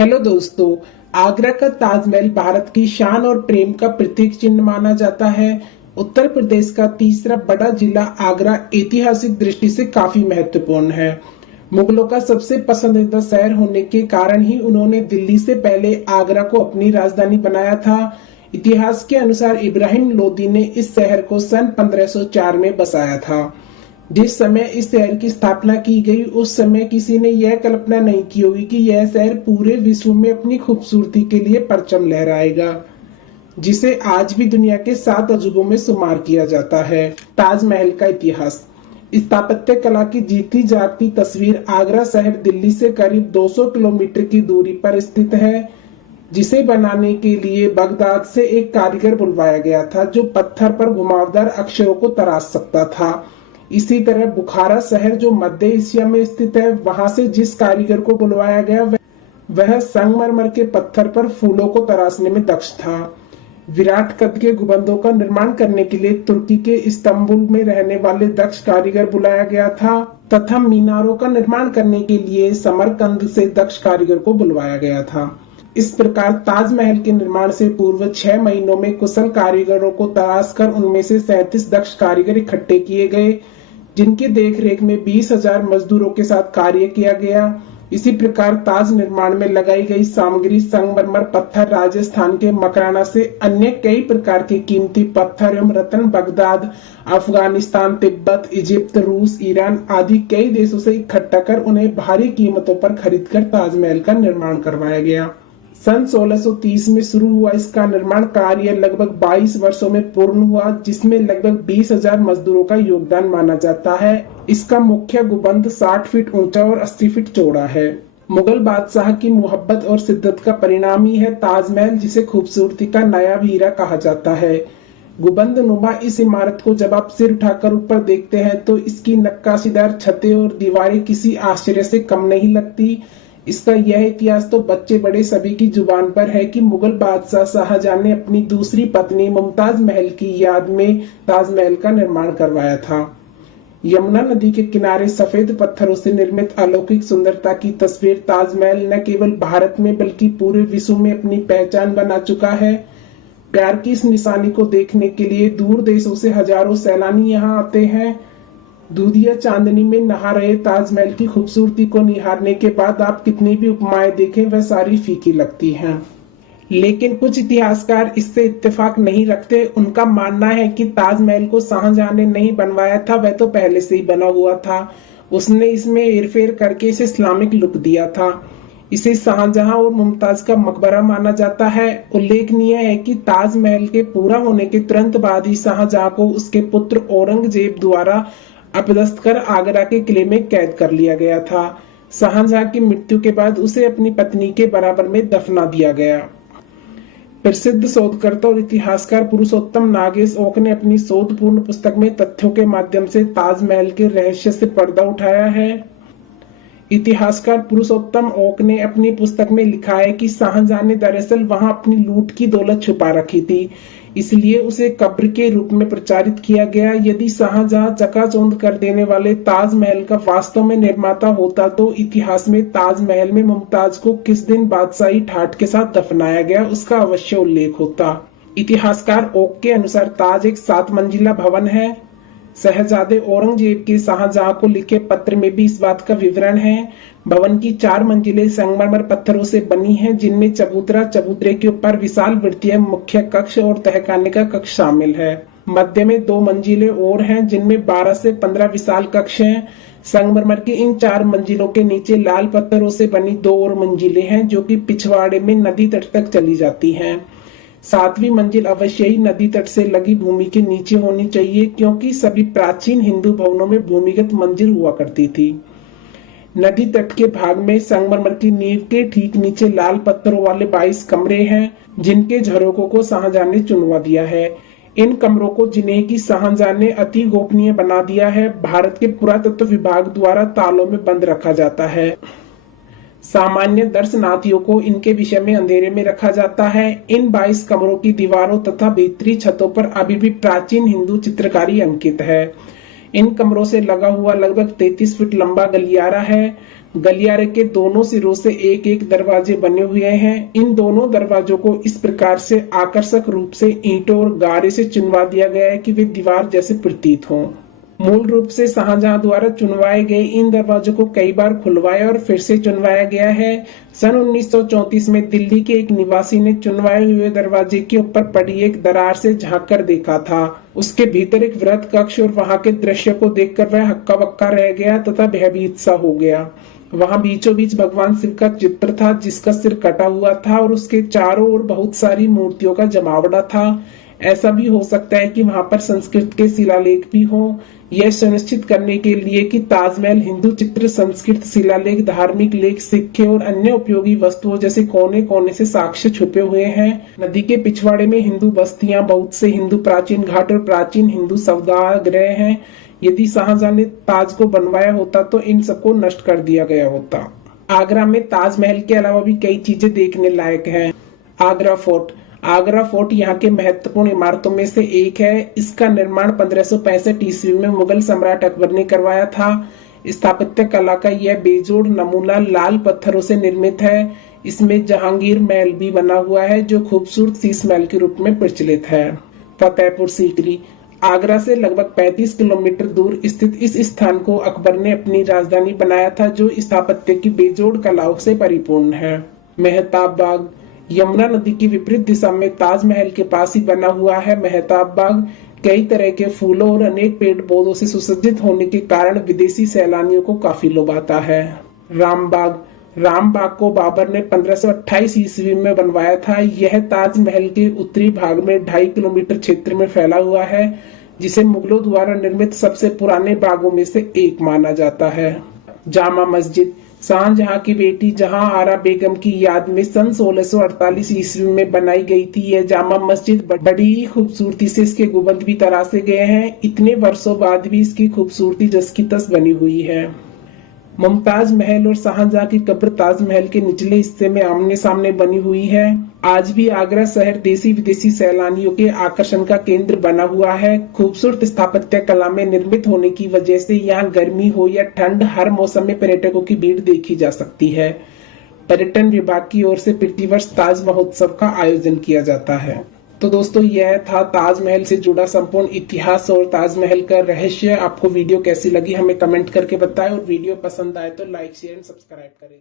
Hello दोस्तों। आगरा का ताजमहल भारत की शान और प्रेम का प्रतीक चिन्ह माना जाता है। उत्तर प्रदेश का तीसरा बड़ा जिला आगरा ऐतिहासिक दृष्टि से काफी महत्वपूर्ण है। मुगलों का सबसे पसंदीदा शहर होने के कारण ही उन्होंने दिल्ली से पहले आगरा को अपनी राजधानी बनाया था। इतिहास के अनुसार इब्राहिम लोदी ने इस शहर को सन 1504 में बसाया था। जिस समय इस शहर की स्थापना की गई उस समय किसी ने यह कल्पना नहीं की होगी कि यह शहर पूरे विश्व में अपनी खूबसूरती के लिए परचम लहराएगा, जिसे आज भी दुनिया के 7 अजूबों में शुमार किया जाता है। ताजमहल का इतिहास। स्थापत्य कला की जीती जागती तस्वीर आगरा शहर दिल्ली से करीब 200 किलोमीटर की दूरी पर स्थित है, जिसे बनाने के लिए बगदाद से एक कारीगर बुलवाया गया था जो पत्थर पर घुमावदार अक्षरों को तराश सकता था। इसी तरह बुखारा शहर जो मध्य एशिया में स्थित है, वहां से जिस कारीगर को बुलवाया गया वह संगमरमर के पत्थर पर फूलों को तराशने में दक्ष था। विराट कद के गुंबदों का निर्माण करने के लिए तुर्की के इस्तांबुल में रहने वाले दक्ष कारीगर बुलाया गया था तथा मीनारों का निर्माण करने के लिए समरकंद से दक्ष कारीगर को बुलवाया गया था। इस प्रकार ताजमहल के निर्माण से पूर्व 6 महीनों में कुशल कारीगरों को तराश कर उनमें से 37 दक्ष कारीगर इकट्ठे किए गए, जिनकी देखरेख में 20,000 मजदूरों के साथ कार्य किया गया। इसी प्रकार ताज निर्माण में लगाई गई सामग्री संगमरमर पत्थर, राजस्थान के मकराना से अन्य कई प्रकार के कीमती पत्थर एवं रत्न बगदाद, अफगानिस्तान, तिब्बत, इजिप्ट, रूस, ईरान आदि कई देशों से इकट्ठा कर उन्हें भारी कीमतों पर खरीदकर ताजमहल का निर्माण करवाया गया। सन 1630 में शुरू हुआ इसका निर्माण कार्य लगभग 22 वर्षों में पूर्ण हुआ, जिसमें लगभग 20,000 मजदूरों का योगदान माना जाता है। इसका मुख्य गुंबद 60 फीट ऊंचा और 80 फीट चौड़ा है। मुगल बादशाह की मोहब्बत और शिद्दत का परिणाम ही है ताजमहल, जिसे खूबसूरती का नायाब हीरा कहा जाता है। गुंबद नुमा इस इमारत को जब आप सिर उठाकर ऊपर देखते हैं तो इसकी नक्काशीदार छतें और दीवारें किसी आश्चर्य से कम नहीं लगती। इसका यह इतिहास तो बच्चे बड़े सभी की जुबान पर है कि मुगल बादशाह शाहजहां ने अपनी दूसरी पत्नी मुमताज महल की याद में ताजमहल का निर्माण करवाया था। यमुना नदी के किनारे सफेद पत्थरों से निर्मित अलौकिक सुंदरता की तस्वीर ताजमहल न केवल भारत में बल्कि पूरे विश्व में अपनी पहचान बना चुका है। प्यार की इस निशानी को देखने के लिए दूर देशों से हजारों सैलानी यहाँ आते हैं। दूधिया चांदनी में नहा रहे ताजमहल की खूबसूरती को निहारने के बाद आप कितनी भी उपमाएं देखें वह सारी फीकी लगती हैं। लेकिन कुछ इतिहासकार इससे इत्तेफाक नहीं रखते। उनका मानना है कि ताजमहल को शाहजहां ने नहीं बनवाया था, वह तो पहले से ही बना हुआ था। उसने इसमें हेरफेर करके इसे इस्लामिक लुक दिया था। इसे शाहजहां और मुमताज का मकबरा माना जाता है। उल्लेखनीय है कि ताजमहल के पूरा होने के तुरंत बाद ही शाहजहां को उसके पुत्र औरंगजेब द्वारा अपदस्थ कर आगरा के किले में कैद कर लिया गया था। शाहजहां की मृत्यु के बाद उसे अपनी पत्नी के बराबर में दफना दिया गया। प्रसिद्ध शोधकर्ता और इतिहासकार पुरुषोत्तम नागेश ओक ने अपनी शोधपूर्ण पुस्तक में तथ्यों के माध्यम से ताजमहल के रहस्य से पर्दा उठाया है। इतिहासकार पुरुषोत्तम ओक ने अपनी पुस्तक में लिखा है कि शाहजहां ने दरअसल वहां अपनी लूट की दौलत छुपा रखी थी, इसलिए उसे कब्र के रूप में प्रचारित किया गया। यदि शाहजहां चकाचौंध कर देने वाले ताजमहल का वास्तव में निर्माता होता तो इतिहास में ताजमहल में मुमताज को किस दिन बादशाही ठाठ के साथ दफनाया गया उसका अवश्य उल्लेख होता। इतिहासकार ओक के अनुसार ताज एक 7 मंजिला भवन है। शहजादे औरंगजेब के शाहजहां को लिखे पत्र में भी इस बात का विवरण है। भवन की 4 मंजिलें संगमरमर पत्थरों से बनी हैं, जिनमें चबूतरा, चबूतरे के ऊपर विशाल वृत्तीय मुख्य कक्ष और तहखाने का कक्ष शामिल है। मध्य में 2 मंजिलें और हैं, जिनमें 12 से 15 विशाल कक्ष हैं। संगमरमर की इन 4 मंजिलों के नीचे लाल पत्थरों से बनी 2 और मंजिलें हैं, जो कि पिछवाड़े में नदी तट तक चली जाती हैं। 7वीं मंजिल अवश्य ही नदी तट से लगी भूमि के नीचे होनी चाहिए, क्योंकि सभी प्राचीन हिंदू भवनों में भूमिगत मंजिल हुआ करती थी। नदी तट के भाग में संगमरमर की नींव के ठीक नीचे लाल पत्थरों वाले 22 कमरे हैं, जिनके झरोकों को शाहजहां ने चुनवा दिया है। इन कमरों को जिन्हें की शाहजहां ने अति गोपनीय बना दिया है, भारत के पुरातत्व विभाग द्वारा तालों में बंद रखा जाता है। सामान्य दर्शनार्थियों को इनके विषय में अंधेरे में रखा जाता है। इन 22 कमरों की दीवारों तथा भीतरी छतों पर अभी भी प्राचीन हिंदू चित्रकारी अंकित है। इन कमरों से लगा हुआ लगभग 33 फीट लंबा गलियारा है। गलियारे के दोनों सिरों से एक एक दरवाजे बने हुए हैं। इन दोनों दरवाजों को इस प्रकार से आकर्षक रूप से ईंटों और गारे से चुनवा दिया गया है कि वे दीवार जैसे प्रतीत हों। मूल रूप से शाहजहां द्वारा चुनवाए गए इन दरवाजों को कई बार खुलवाया और फिर से चुनवाया गया है। सन 1934 में दिल्ली के एक निवासी ने चुनवाए हुए दरवाजे के ऊपर पड़ी एक दरार से झांक कर देखा था। उसके भीतर एक वृहद कक्ष और वहां के दृश्य को देखकर वह हक्का बक्का रह गया तथा भयभीत सा हो गया। वहां बीचों बीच भगवान शिव का चित्र था जिसका सिर कटा हुआ था और उसके चारों ओर बहुत सारी मूर्तियों का जमावड़ा था। ऐसा भी हो सकता है कि वहां पर संस्कृत के शिलालेख भी हों। यह सुनिश्चित करने के लिए कि ताजमहल हिंदू चित्र, संस्कृत शिलालेख, धार्मिक लेख, सिक्के और अन्य उपयोगी वस्तुओं जैसे कोने कोने से साक्ष्य छुपे हुए हैं। नदी के पिछवाड़े में हिंदू बस्तियां, बहुत से हिंदू प्राचीन घाट और प्राचीन हिंदू सौदागृह हैं। यदि शाहजहां ने ताज को बनवाया होता तो इन सबको नष्ट कर दिया गया होता। आगरा में ताजमहल के अलावा भी कई चीजें देखने लायक हैं। आगरा फोर्ट। आगरा फोर्ट यहाँ के महत्वपूर्ण इमारतों में से एक है। इसका निर्माण 1565 ईस्वी में मुगल सम्राट अकबर ने करवाया था। स्थापत्य कला का यह बेजोड़ नमूना लाल पत्थरों से निर्मित है। इसमें जहांगीर महल भी बना हुआ है जो खूबसूरत शीश महल के रूप में प्रचलित है। फतेहपुर सीकरी। आगरा से लगभग 35 किलोमीटर दूर स्थित इस स्थान को अकबर ने अपनी राजधानी बनाया था जो स्थापत्य की बेजोड़ कलाओं से परिपूर्ण है। मेहताब बाग। यमुना नदी की विपरीत दिशा में ताजमहल के पास ही बना हुआ है मेहताब बाग। कई तरह के फूलों और अनेक पेड़ पौधों से सुसज्जित होने के कारण विदेशी सैलानियों को काफी लुभाता है। रामबाग। रामबाग को बाबर ने 1528 ईस्वी में बनवाया था। यह ताजमहल के उत्तरी भाग में 2.5 किलोमीटर क्षेत्र में फैला हुआ है जिसे मुगलों द्वारा निर्मित सबसे पुराने बागों में से एक माना जाता है। जामा मस्जिद। शाहजहां की बेटी जहां आरा बेगम की याद में सन 1648 ईस्वी में बनाई गई थी। यह जामा मस्जिद बड़ी ही खूबसूरती से इसके गुंबद भी तराशे गए हैं। इतने वर्षों बाद भी इसकी खूबसूरती जस की तस बनी हुई है। मुमताज महल और शाहजहां की कब्र ताजमहल के निचले हिस्से में आमने सामने बनी हुई है। आज भी आगरा शहर देशी विदेशी सैलानियों के आकर्षण का केंद्र बना हुआ है। खूबसूरत स्थापत्य कला में निर्मित होने की वजह से यहाँ गर्मी हो या ठंड हर मौसम में पर्यटकों की भीड़ देखी जा सकती है। पर्यटन विभाग की ओर से प्रतिवर्ष ताज महोत्सव का आयोजन किया जाता है। तो दोस्तों यह था ताजमहल से जुड़ा संपूर्ण इतिहास और ताजमहल का रहस्य। आपको वीडियो कैसी लगी हमें कमेंट करके बताएं और वीडियो पसंद आए तो लाइक शेयर एंड सब्सक्राइब करें।